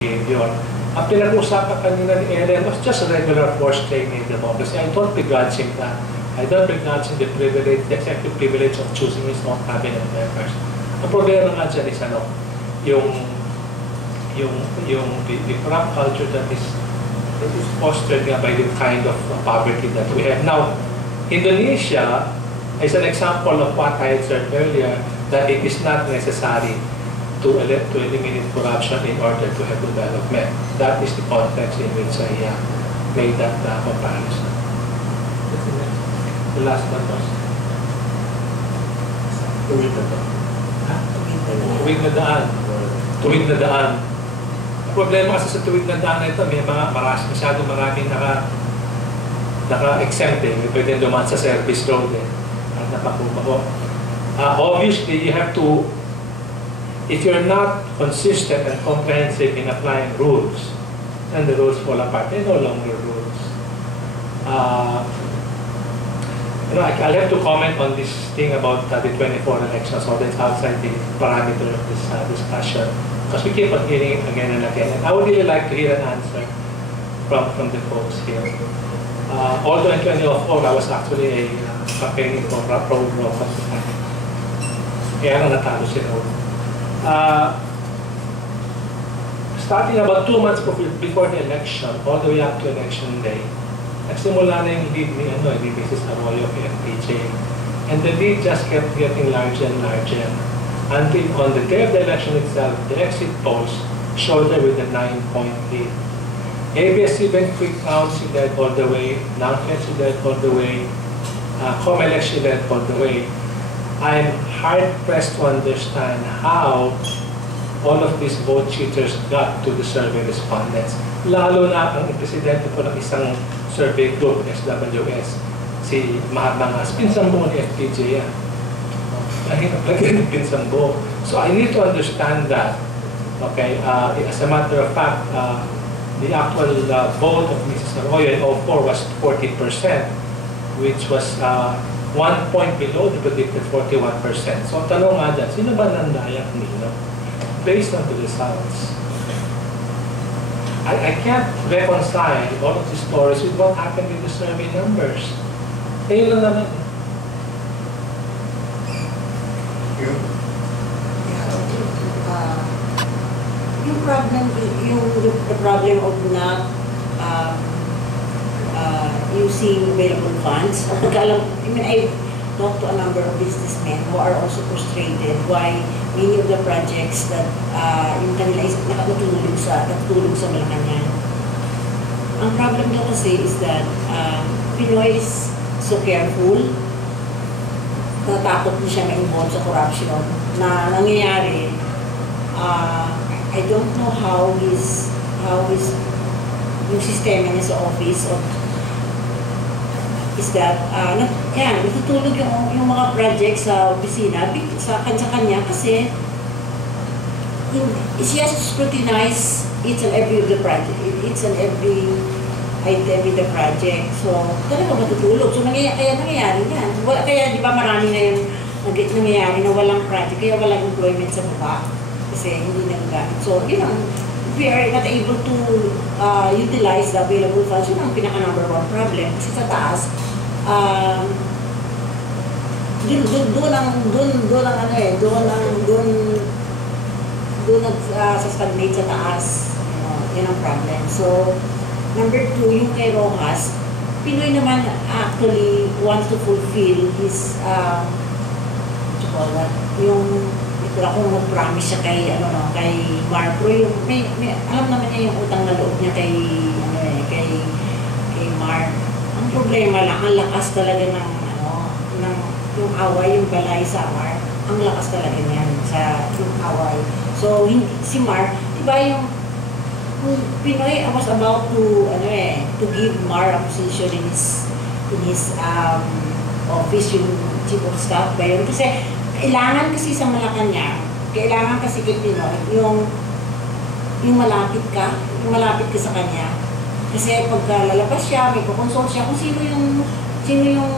behavior. Ang pinag-usapan kanina ni Ellen was just regular force training in democracy. I don't begrudge him that. I don't begrudge him the privilege, the executive privilege of choosing his own cabinet members. Ang problema nga dyan is ano, the corrupt culture that is fostered by the kind of poverty that we have. Now, Indonesia is an example of what I had said earlier, that it is not necessary to eliminate corruption in order to have development. That is the context in which I made that comparison. The last one was? Tuwid na daan. Ha? Tuwid na daan. Tuwid na daan. Ang problema kasi sa tuwid na daan na ito, may masyadong maraming naka-exempt eh. Pwede dumaan sa service road eh. At napakupa ko. Obviously, you have to, if you're not consistent and comprehensive in applying rules, then the rules fall apart. They're no longer rules. I'll have to comment on this thing about the 24 elections, so that's outside the parameter of this discussion, because we keep on hearing it again and again. And I would really like to hear an answer from the folks here. Although in 2004, I was actually campaigning for pro-growth. Kaya nga natalo sila. Starting about 2 months before the election, all the way up to election day, nagsimula na yung lead ni Mrs. Araullo of FPJ. And the lead just kept getting larger and larger until on the day of the election itself, the exit polls showed her with a 9-point lead. ABS-CBN quick count, she led all the way. NAMFED, she led all the way. COMELEC, she led all the way. I'm hard-pressed to understand how all of these vote cheaters got to the survey respondents. Lalo na ang presidente po ng isang survey group, SWS, si Mahabangas. Pinsang buo ni FPJ yan. Nahirap lagi ng pinsang buo. So I need to understand that. Okay, as a matter of fact, the actual vote of Mrs. Araullo in 2004 was 40%, which was 1 point below the predicted 41%. So tanong nga dyan, sino ba nandayak nino? Based on the results. I can't reconcile all of these stories with what happened with the survey numbers. Ayun lang naman. Yung problem, the problem of not using available funds. I talked to a number of businessmen who are also frustrated why many of the projects that yung kanila is nakatulog sa Malacanang. Ang problem daw kasi is that Pinoy is so careful, natakot niya siya ma-involve sa corruption na nangyayari. I don't know how his yung sistema niya sa office is that, natutulog yung mga projects sa opisina sa kanya kasi she has to scrutinize each and every of the project, each and every item in the project. So, talaga matutulog. So, kaya nangyayari yan. Kaya di ba marami na yung nangyayari na walang project, kaya walang employment sa baba kasi hindi nagagamit. So, we are not able to utilize the available funds. Yun ang pinaka-number 1 problem. Kasi sa taas, doon nag-stagnate sa taas. Yan ang problem. So, number 2, yung kay Rojas, Pinoy naman actually wants to fulfill his, kung mag-promise siya kay Mark, pero alam naman niya yung utang na loob niya kay Mark. Ang problema lang, ang lakas talaga ng yung away, yung balay sa Mark, ang lakas talaga niyan sa yung away. So si Mark, diba yung Pinoy was about to give Mark a position in his office, yung chief of staff ba yun? Kasi kailangan kasi sa Malacanang, kailangan kasi kay Pinoy, yung malapit ka sa kanya. Kasi pagka lalabas siya, may kukonsult siya kung sino yung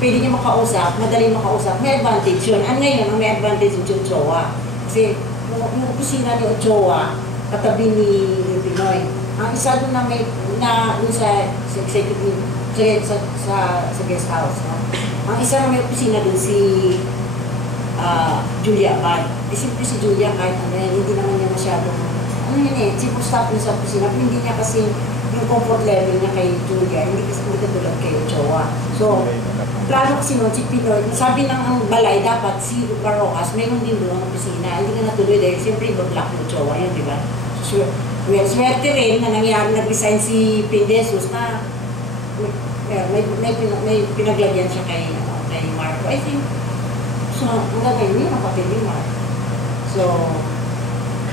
pwede niya makausap, madali makausap, may advantage yun. Ngayon, ang may advantage yung Ochoa. Kasi yung opisina ni Ochoa, katabi ni Pinoy. Ang isa doon na may, doon sa executive, sa guest house, no? Ang isa na may opisina doon si Julia Abante. Siyempre si Julia kahit ano yan, hindi naman niya masyadong, ano yun eh, chief of staff niya sa opisina, pero hindi niya kasi yung comfort level niya kay Julia, hindi kasi katulad kay Ochoa. So, plano kasi noon si Pinoy, sabi ng ang balay, dapat si Barocas, mayroon din doon ang opisina, hindi ka natuloy dahil siyempre ibablock ni Ochoa yun, di ba? So, well, swerte rin na nangyari, nag-resign si Pindesus na may pinaglagyan siya kay Marco. I think, so, ang gagawin niya, ang papel ni Marco.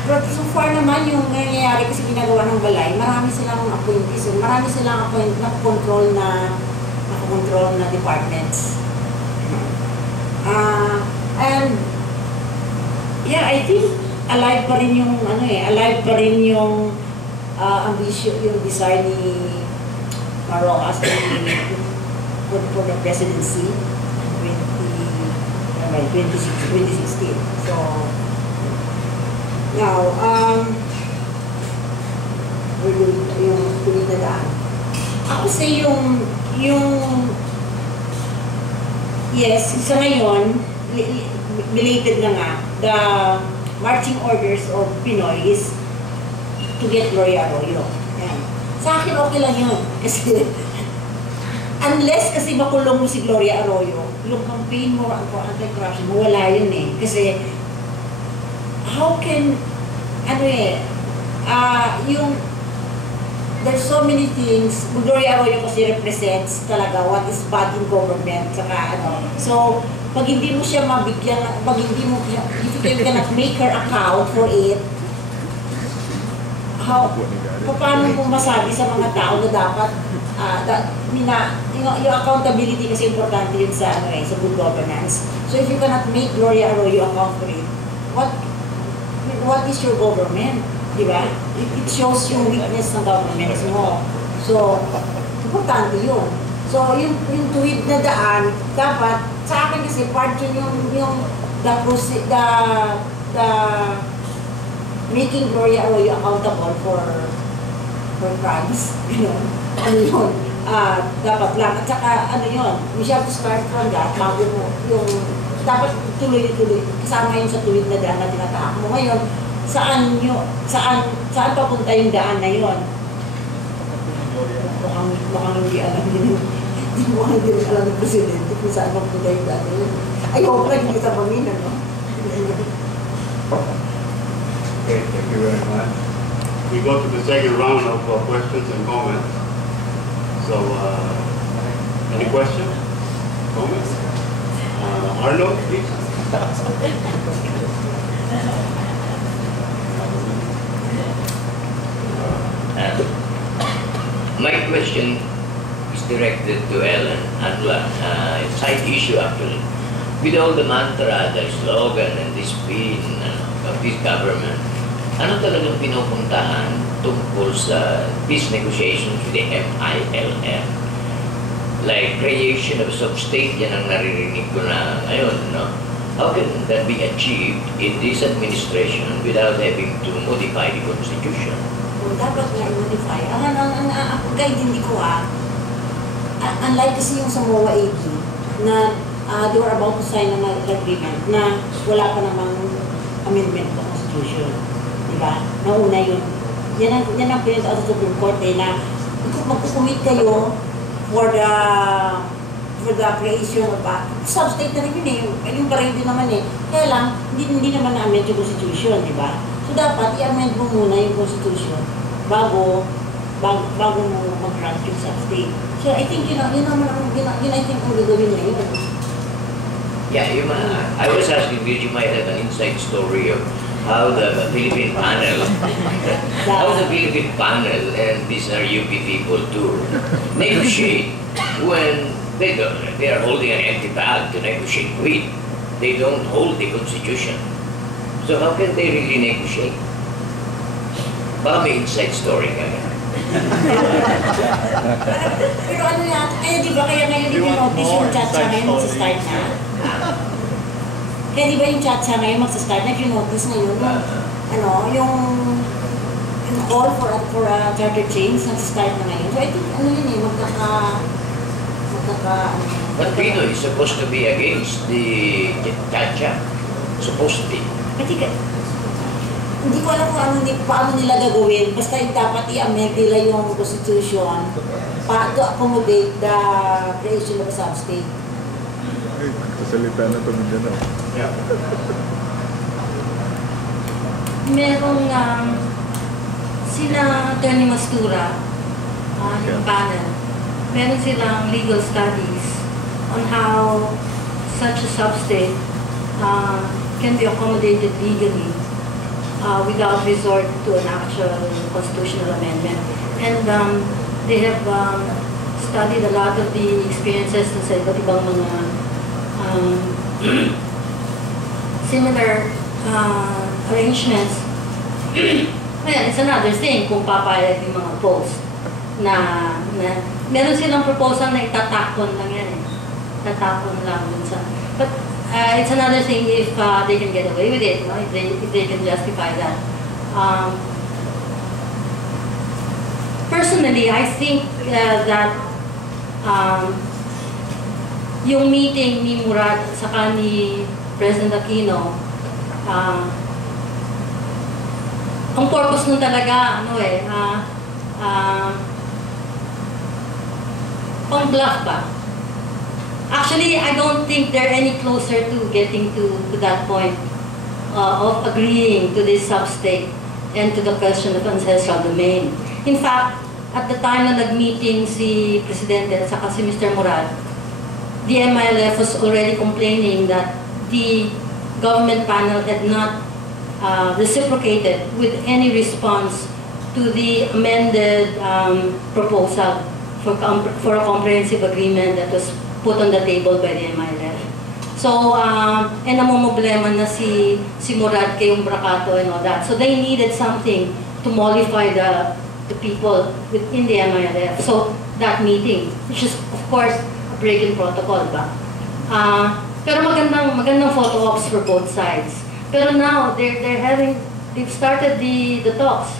But so far naman yung nangyayari kasi ginagawa ng balay, marami silang appointees, marami silang nakakontrol na departments. And yeah, I think alive pa rin yung ambition, yung desire ni Marocas for the presidency 2016. So now, yung tuloy na daan. Ako sa yes, sa ngayon, related na nga, the marching orders of Pinoy is to get Gloria Arroyo. Yan. Sa akin, okay lang yun. Kasi, unless kasi makulong mo si Gloria Arroyo, yung campaign mo for anti-corruption, wala yun eh. Kasi, how can, there's so many things, Gloria Arroyo kasi represents talaga what is bad in government, saka so, pag hindi mo siya mabigyan, if you cannot make her account for it, paano mo masabi sa mga tao na dapat, yung accountability kasi importante yun sa good governance. So if you cannot make Gloria Arroyo account for it, what is your government? Diba? It shows yung weakness ng government mo. So, importante yun. So, yung tuwid na daan, dapat, sa akin kasi part yun yung the making Gloria Arroyo accountable for crimes. Ano yun? Dapat lang. At saka, we have to start from that, bago mo yung, dapat tuloy-tuloy, kasama yun sa tuwid na daan na tinataak mo. Ngayon, saan papunta yung daan na yun? Mukhang hindi alam din. Mukhang hindi rin alam ng Presidente kung saan papunta yung daan na yun. Ayaw pa hindi sa pamina, no? Okay, thank you very much. We go to the second round of questions and comments. So, any questions? Comments? Arlo, please. My question is directed to Ellen and side issue actually. With all the mantra, the slogan, and the spin of this government, ano talagang pinupuntahan tungkol sa peace negotiations with the MILF? Like creation of a sub-state, yan ang naririnig ko na ngayon, no? How can that be achieved in this administration without having to modify the Constitution? Dapat nga i-modify. Ang guide hindi ko unlike kasi yung sa MOA AG na they were about to sign an agreement na wala pa namang amendment to Constitution. Diba? Nauna yun. Yan ang pinito sa Supreme Court na magkukumit kayo for the creation of sub-state na rin yun eh. Yung pa rin din naman eh. Kaya lang, hindi naman na-amend yung Constitution, di ba? So dapat i-amend mo muna yung Constitution bago mo mag-grant yung sub-state. So I think yun I think ang gagawin na yun. Yeah, I was asking if you might have an inside story of how the Philippine panel, and these are UP people to negotiate when they are holding an empty bag to negotiate with. They don't hold the Constitution. So how can they really negotiate? Baka may inside story ka nga. Pero di ba kaya ngayon i-notice yung chat sa ngayon magsastart na? Kaya di ba yung chat sa ngayon magsastart na, i-notice ngayon yung call for a charter change nag-start na ngayon. So I think ano yun eh, But Pino is supposed to be against the Chacha. Supposed to be. Hindi ko alam kung paano nila gagawin. Basta yung dapat i-amend nila yung constitution to accommodate the creation of a sub-state. Ay, kasalita na ito medyo na. Yeah. Merong sila Attorney Mastura, yung panel, meron silang legal studies on how such a sub-state can be accommodated legally without resort to an actual constitutional amendment. And they have studied a lot of the experiences sa iba't ibang mga similar arrangements. Ayan, it's another thing kung papayag yung mga post na meron silang proposal na itatakon lang yan eh. Tatakon lang dun sa... But it's another thing if they can get away with it, no? if they can justify that. Personally, I think that yung meeting ni Murad at saka ni President Aquino, ang purpose nun talaga, pang-bluff ba? Actually, I don't think they're any closer to getting to that point of agreeing to this sub-state and to the question of ancestral domain. In fact, at the time na nag-meeting si Presidente at saka si Mr. Murad, the MILF was already complaining that the government panel had not reciprocated with any response to the amended proposal for a comprehensive agreement that was put on the table by the MILF. So, namumblema na si Murad kay Umbracato and all that. So they needed something to mollify the people within the MILF. So that meeting, which is of course a break in protocol ba? Pero magandang photo ops for both sides. Pero now they've started the talks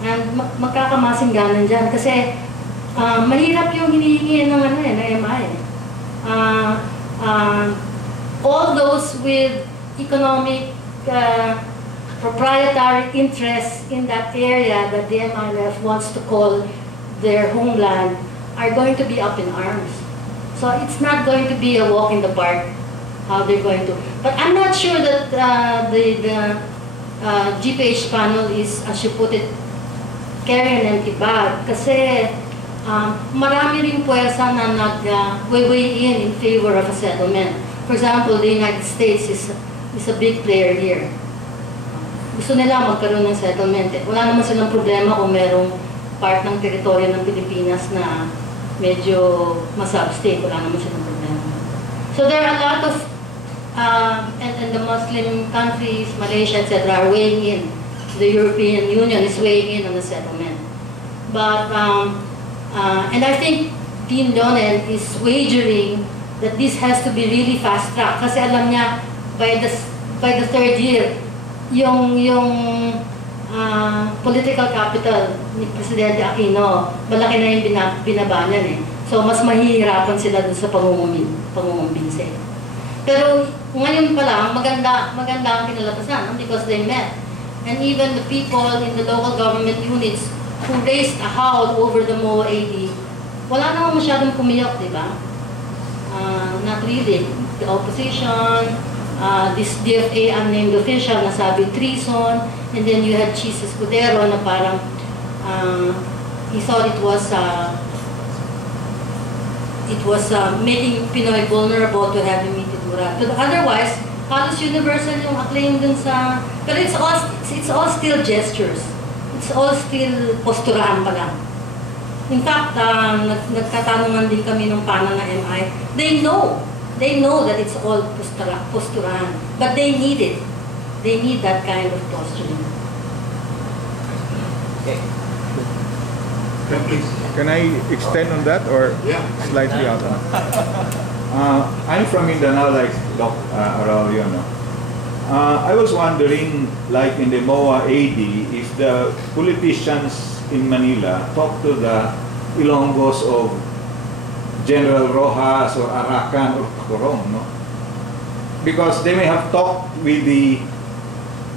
and magkakamasingganan dyan kasi mahirap yung hinihingi ng MI. All those with economic proprietary interests in that area that the MILF wants to call their homeland are going to be up in arms. So it's not going to be a walk in the park how they're going to. But I'm not sure that the GPH panel is, as you put it, carry an empty bag. Kasi marami ring puwersa na nag-weigh in favor of a settlement. For example, the United States is a big player here. Gusto nila magkaroon ng settlement. Wala naman silang problema kung merong part ng teritoryo ng Pilipinas na medyo masubstate. Wala naman silang problema. So there are a lot of, and the Muslim countries, Malaysia, etc. are weighing in. The European Union is weighing in on the settlement. But, and I think Dean Donen is wagering that this has to be really fast-tracked. Kasi alam niya, by the third year, yung political capital ni Presidente Aquino, malaki na yung binaba niyan eh. So, mas mahihirapan sila dun sa pangungumbinse. Pero ngayon pa lang, maganda ang kinalabasan because they met. And even the people in the local government units who raised a howl over the MOA AD, wala naman masyadong pumiyok, di ba? Not really. The opposition, this DFA unnamed official na sabi treason, and then you had Chis Escudero na parang he thought it was making Pinoy vulnerable to having meet with Murad. But otherwise, halos universal yung acclaim dun sa... Pero it's all still gestures. It's all still posturahan pa lang. In fact, nagkatanungan din kami ng panel na MI. They know that it's all posturahan. But they need it. They need that kind of posturing. Okay. Please. Can I extend on that or slightly out on? I'm from Mindanao, like Doc Araullo, no? I was wondering, like in the MOA AD, if the politicians in Manila talk to the Ilonggos of General Rojas or Arakan or Coron, no? Because they may have talked with the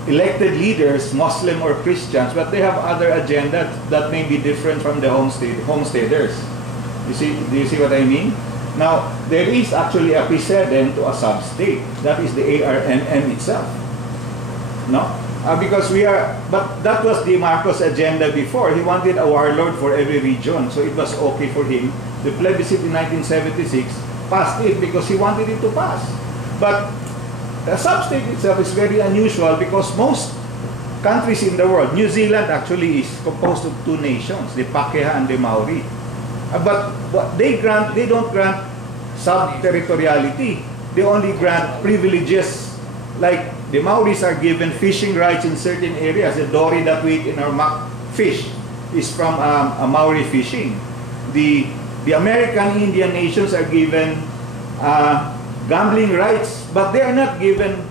elected leaders, Muslim or Christians, but they have other agendas that may be different from the homesteaders. Do you see what I mean? Now, there is actually a precedent to a sub-state. That is the ARMM itself. No? Because but that was the Marcos agenda before. He wanted a warlord for every region, so it was okay for him. The plebiscite in 1976 passed it because he wanted it to pass. But the sub-state itself is very unusual because most countries in the world, New Zealand actually is composed of two nations, the Pakeha and the Maori. But what they don't grant sub-territoriality. They only grant privileges. Like the Maoris are given fishing rights in certain areas. The dory that we eat in our fish is from a Maori fishing. The American Indian nations are given gambling rights, but they are not given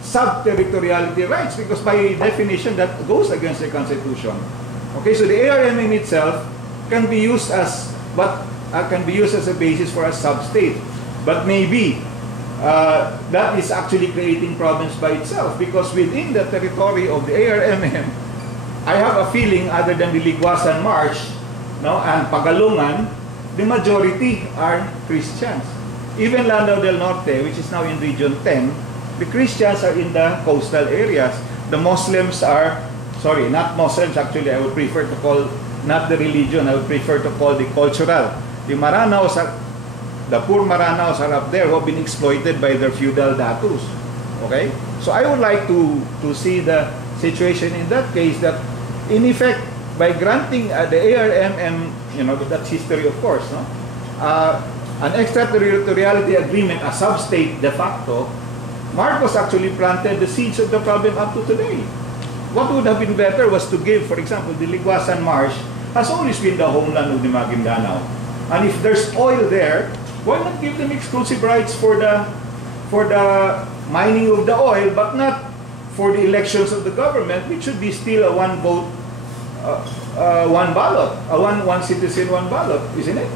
sub-territoriality rights because by definition that goes against the Constitution. Okay, so the ARMM itself can be used as a basis for a sub-state, but maybe that is actually creating problems by itself because within the territory of the ARMM, I have a feeling other than the Liguasan March, no, and Pagalungan, the majority are Christians. Even Lanao del Norte, which is now in Region 10, the Christians are in the coastal areas. The Muslims are, sorry, not Muslims actually, I would prefer to call not the religion, I would prefer to call the cultural. The Maranaos are, the poor Maranaos are up there who have been exploited by their feudal datus. Okay? So I would like to see the situation in that case that, in effect, by granting the ARMM, you know, that's history of course, no? An extraterritoriality agreement, a sub-state de facto, Marcos actually planted the seeds of the problem up to today. What would have been better was to give, for example, the Liguasan Marsh has always been the homeland of the Maguindanao. And if there's oil there, why not give them exclusive rights for the mining of the oil, but not for the elections of the government, which should be still a one vote, one ballot, one citizen, one ballot, isn't it?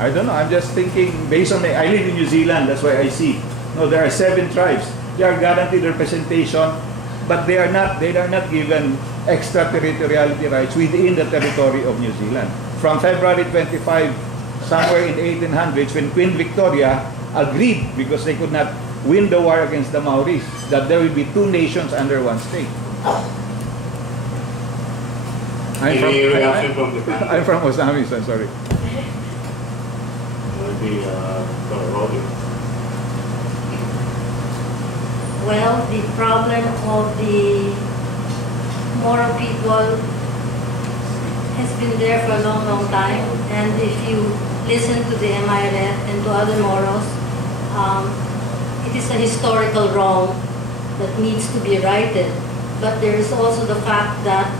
I don't know. I'm just thinking based on I live in New Zealand, that's why I see. No, there are 7 tribes. They are guaranteed representation, but they are not given extraterritoriality rights within the territory of New Zealand. From February 25, somewhere in 1800s, when Queen Victoria agreed, because they could not win the war against the Maoris, that there will be 2 nations under one state. I'm from Osamis, I'm sorry. Well, the problem of the Moro people has been there for a long, long time. And if you listen to the MILF and to other Moros, it is a historical wrong that needs to be righted. But there is also the fact that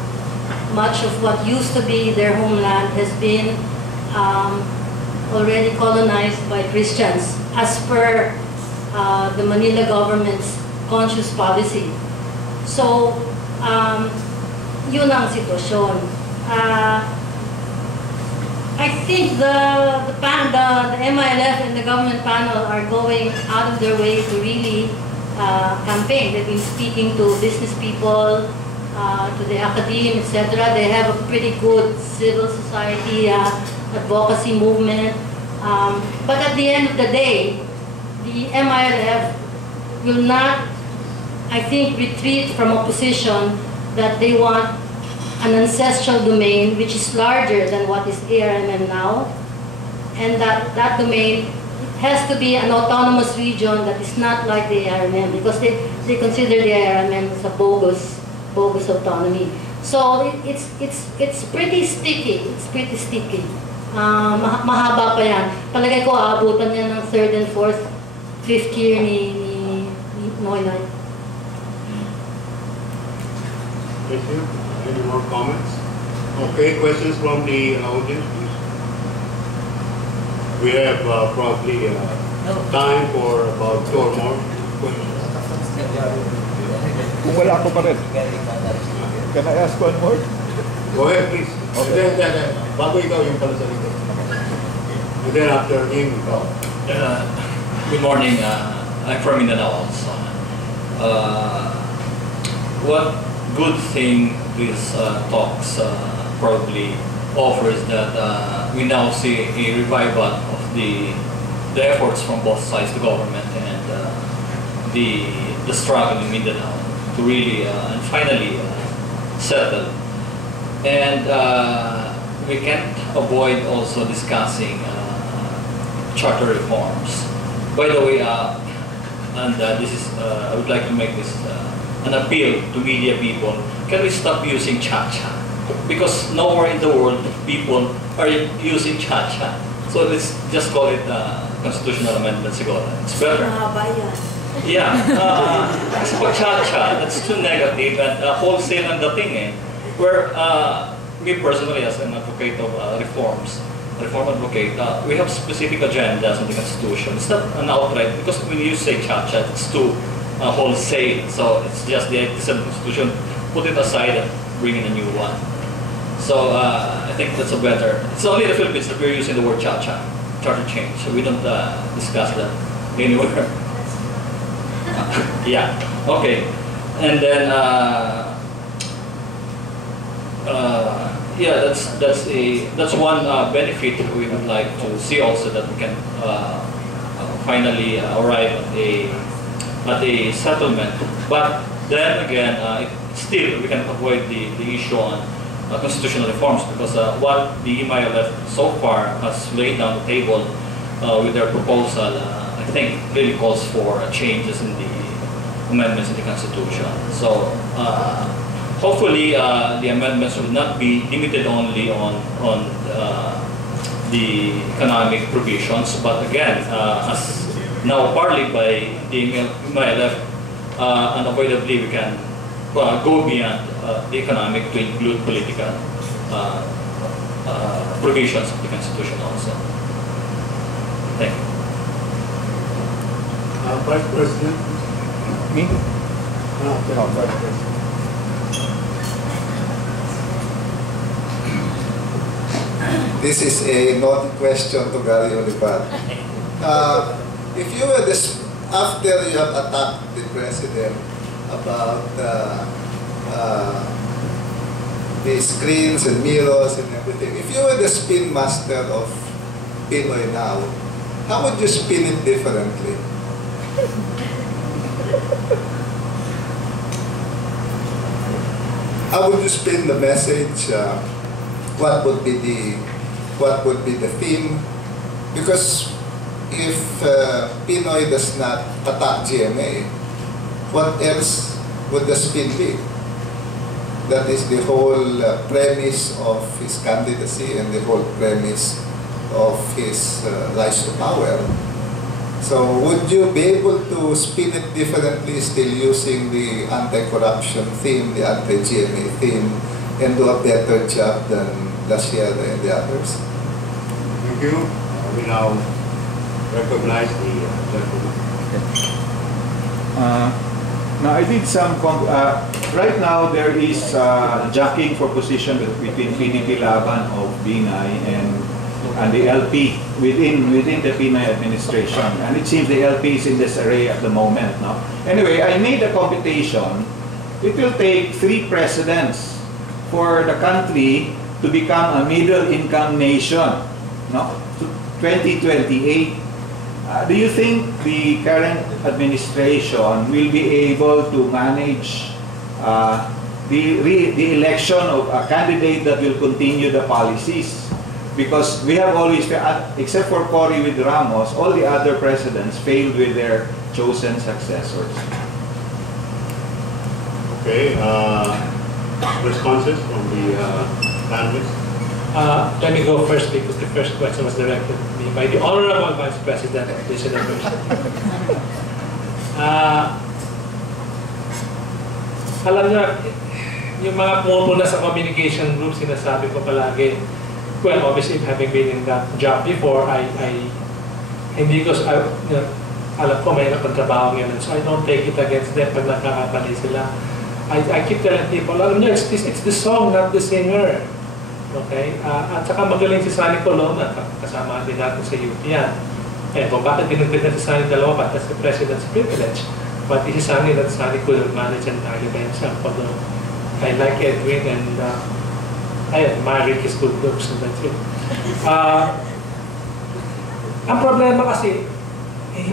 much of what used to be their homeland has been already colonized by Christians, as per the Manila government's conscious policy. So, yun ang sitwasyon. I think the MILF and the government panel are going out of their way to really campaign. They've been speaking to business people, to the academe, etc. They have a pretty good civil society advocacy movement. But at the end of the day, the MILF will not, I think, retreat from a position that they want an ancestral domain which is larger than what is ARMM now, and that domain has to be an autonomous region that is not like the ARMM, because they consider the ARMM as a bogus autonomy. So it's pretty sticky. It's pretty sticky. Mahaba pa yan. Palagay ko aabutan yan ng 3rd and 4th, 5th year ni Noynoy. Thank you. Any more comments? Okay, questions from the audience, please. We have probably time for about 2 or more questions. Kung wala ko pa rin. Can I ask one more? Go ahead, please. Okay. Then, bago ikaw yung pala sa likod. And then after him, ikaw. Good morning. I'm from Mindanao also. What good thing these talks probably offers that we now see a revival of the efforts from both sides, the government and the struggle in Mindanao to really and finally settle. And we can't avoid also discussing charter reforms. By the way, and this is I would like to make this an appeal to media people. Can we stop using cha-cha? Because nowhere in the world people are using cha-cha. So let's just call it constitutional amendment siguro. It's better. Makabayan. Yeah. Kasi pag cha-cha, that's too negative and wholesale ang dating eh. Where me personally as an advocate of reform advocate, we have specific agendas in the Constitution. It's not an outright, because when you say cha-cha, it's too wholesale. So it's just the Constitution, put it aside and bring in a new one. So I think that's a better, it's only the Philippines that we're using the word cha-cha, charter change. So we don't discuss that anywhere. Yeah, okay. And then, yeah, that's one benefit we would like to see also, that we can finally arrive at a settlement. But then again, still we can avoid the issue on constitutional reforms, because what the EMILF so far has laid down the table with their proposal, I think really calls for changes in the amendments in the Constitution. So hopefully the amendments will not be limited only on the economic provisions, but again, as now partly by the EMILF, unavoidably we can go beyond the economic to include political provisions of the Constitution also. Thank you. Vice President? Me? No, Vice President. This is a naughty question to Gary Olivar. If you were after you have attacked the President about the screens and mirrors and everything, if you were the spin master of Pinoy now, how would you spin it differently? How would you spin the message? What would be the theme? Because if Pinoy does not attack GMA, what else would the spin be? That is the whole premise of his candidacy and the whole premise of his rise to power. So would you be able to spin it differently, still using the anti-corruption theme, the anti-GMA theme, and do a better job than last year and the others? Thank you. We now recognize the gentleman. Now I did some, right now there is jockeying for position between PDP Laban of Binay and the LP within the Pinay administration, and it seems the LP is in disarray at the moment. No? Anyway, I made a computation. It will take 3 presidents for the country to become a middle-income nation, no? To 2028. Do you think the current administration will be able to manage the election of a candidate that will continue the policies? Because we have always, except for Cory with Ramos, all the other presidents failed with their chosen successors. Okay, responses from the panelists? Let me go first, because the first question was directed to me by the Honorable Vice President of this University. Alam niyo, yung mga pumupuna sa communication group, sinasabi ko palagi, well, obviously, having been in that job before, hindi ko, alam ko mahirap ang trabaho ngayon, so I don't take it against them pag nagkakamali sila. I keep telling people, alam nyo, it's the song, not the singer. Okay? At saka magaling si Sunny Coloma, kasama din natin sa UP yan. Eh, kung bakit pinagpit na si Sunny dalawa pa, that's the president's privilege. But this is Sunny that Sunny couldn't manage and argue himself. Although I like Edwin and I admire his good looks and that's it. Ang problema kasi,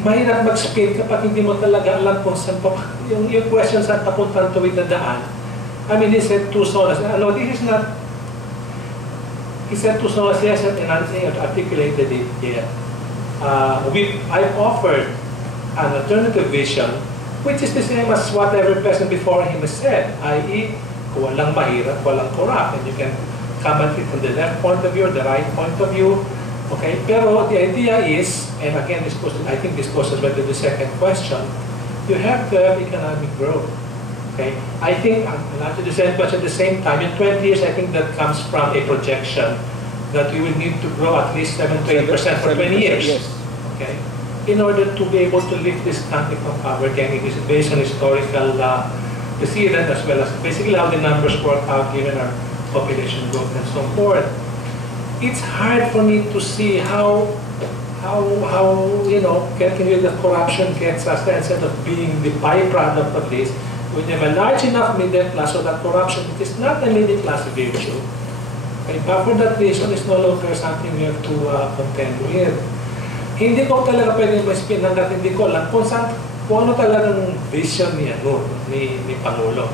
mahirap mag-spin kapag hindi mo talaga alam kung saan pa, yung question saan papuntan tuwid na daan. I mean, he said two solas. No, this is not, he said two solas, yes, and Enancing articulated it yet. I've offered an alternative vision, which is the same as what every person before him has said, i.e., walang mahirap, walang corrupt, and you can come at it from the left point of view, the right point of view. Okay, pero the idea is, and again, I think this goes as well to the second question, you have to have economic growth. Okay, I think, not to the second question at the same time, in 20 years, I think that comes from a projection that we will need to grow at least 7 to 8% for 20 years. Yes. Okay, in order to be able to lift this country from poverty, and it is based on historical precedent as well as basically how the numbers work out given our population growth and so forth. It's hard for me to see how you know, getting rid of corruption gets us there instead of being the byproduct of this. We have a large enough middle class so that corruption, it is not a middle class virtue. Okay, but for that reason, it's no longer something we have to contend with. Hindi ko talaga pwede ma-spin hanggat hindi ko alam kung ano talagang vision ni Pangulo.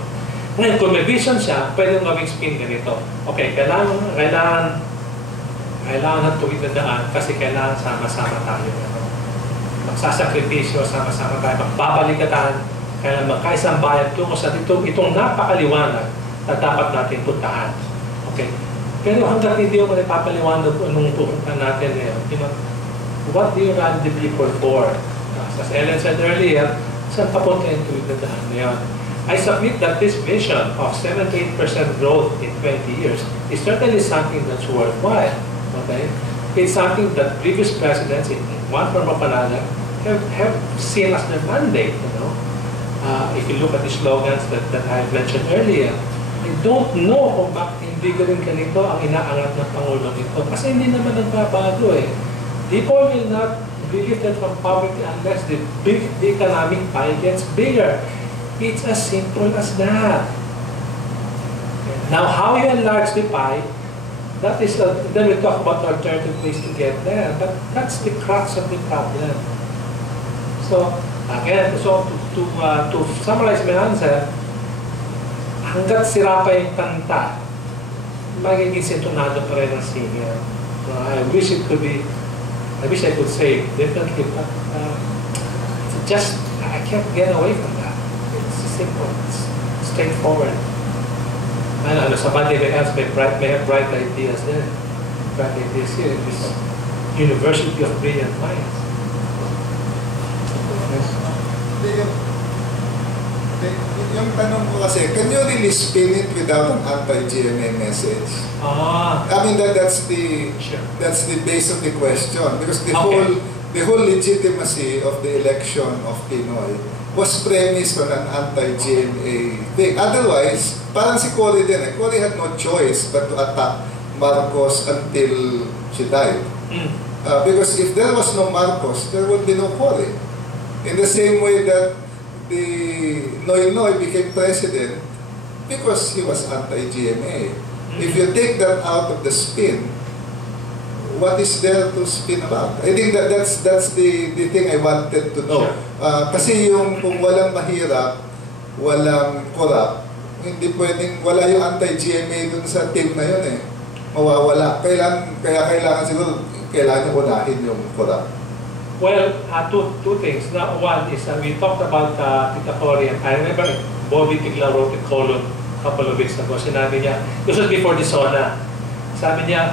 Ngayon, kung may vision siya, pwede gawing spin ganito. Okay, kailangan ng tuwid na daan kasi kailangan sama-sama tayo. Magsasakripisyo, sama-sama tayo, magbabalikatan, kailangan magkaisang bayan tungo sa itong napakaliwanag na dapat natin puntahan. Okay. Pero hanggang hindi mo napapaliwanag kung anong pupuntahan natin ngayon, what do you run the people for? As Ellen said earlier, saan papunta yung tuwid na daan ngayon? I submit that this vision of 7 to 8% growth in 20 years is certainly something that's worthwhile. Okay? It's something that previous presidents, in one form or another, have seen as their mandate. You know, if you look at the slogans that I mentioned earlier, I don't know kung bakit hindi galing ganito ang inaangat ng Pangulong ito. Kasi hindi naman nagbabago eh. People will not be lifted from poverty unless the economic pie gets bigger. It's as simple as that. Now, how you enlarge the pie, that is, then we talk about alternative ways to get there, but that's the crux of the problem. So, again, to summarize my answer, hanggat sira pa yung kanta, magiging sintonado pa rin ang singer. I wish I could say differently, but it's just, I can't get away from that. It's simple, it's straightforward. And somebody may have bright ideas there. Bright ideas here in this University of Brilliant Minds. Yung tanong ko kasi, can you really spin it without an anti-GMA message? I mean that's the base of the question, because the whole legitimacy of the election of Pinoy was premised on an anti-GMA thing. Otherwise, parang si Cory din eh. Cory had no choice but to attack Marcos until she died. Because if there was no Marcos, there would be no Cory. In the same way that the Noy became president because he was anti-GMA. If you take that out of the spin, what is there to spin about? I think that's the thing I wanted to know. Kasi yung kung walang mahirap, walang corrupt, hindi pwedeng, wala yung anti-GMA dun sa team na yun eh. Mawawala. Kaya kailangan siguro, kailangan unahin yung corrupt. Well, two things. Now, one is we talked about Tita Cory, and I remember Bobby Tigla wrote a column a couple of weeks ago. Sinabi niya, this was before the SONA. Sabi niya,